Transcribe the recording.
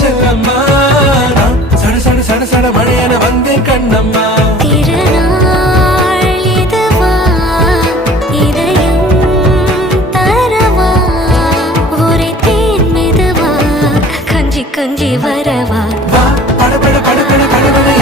செல்லம்மா நான் சட சட சட சட மழையன வந்தேன் கண்ணம்மா திருநாள் இதுவா இதயம் தரவா ஒரே தேன் மெதுவா கஞ்சி கஞ்சி வரவா வா பட பட பட பட பட பட